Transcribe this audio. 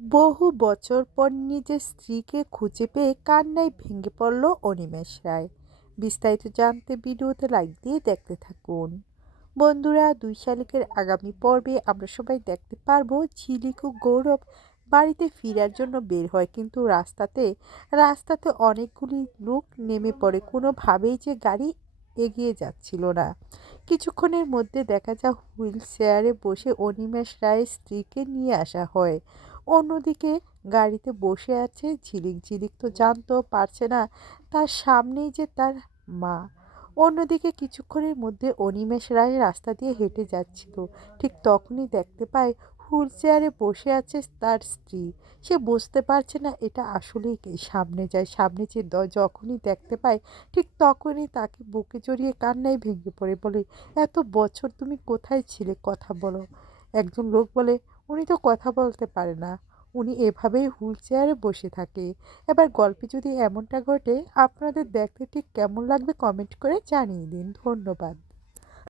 বহু বছর পর নিজের স্ত্রীকে খুঁজে পেয়ে কান্নায় ভেঙে পড়ল অনিমেষ রায়। বিস্তারিত জানতে ভিডিওতে লাইক দিয়ে দেখতে থাকুন। বন্ধুরা, ২ শালিকের আগামী পর্বে আমরা সবাই দেখতে পারবো ঝিলিক ও গৌরব বাড়িতে ফেরার জন্য বের হয়, কিন্তু রাস্তাতে রাস্তাতে অনেকগুলি লোক নেমে পড়ে। কোনোভাবেই যে গাড়ি এগিয়ে যাচ্ছিল না। কিছুক্ষণের মধ্যে দেখা যায় হুইল চেয়ারে বসে অনিমেষ রায়ের স্ত্রীকে নিয়ে আসা হয়। অন্যদিকে গাড়িতে বসে আছে ঝিলিক। ঝিলিক তো জানতেও পারছে না তার সামনেই যে তার মা। অন্যদিকে কিছুক্ষণের মধ্যে অনিমেষ রায় রাস্তা দিয়ে হেঁটে যাচ্ছিল। ঠিক তখনই দেখতে পায় হুইল চেয়ারে বসে আছে তার স্ত্রী। সে বুঝতে পারছে না এটা আসলেই কে। সামনে যায়, সামনে যে যখনই দেখতে পায় ঠিক তখনই তাকে বুকে জড়িয়ে কান্নায় ভেঙে পড়ে, বলে, এত বছর তুমি কোথায় ছিলে, কথা বলো। একজন লোক বলে, উনি তো কথা বলতে পারে না, উনি এভাবেই হুইল চেয়ারে বসে থাকে। এবার গল্পে যদি এমনটা ঘটে, আপনাদের দেখতে ঠিক কেমন লাগবে কমেন্ট করে জানিয়ে দিন। ধন্যবাদ।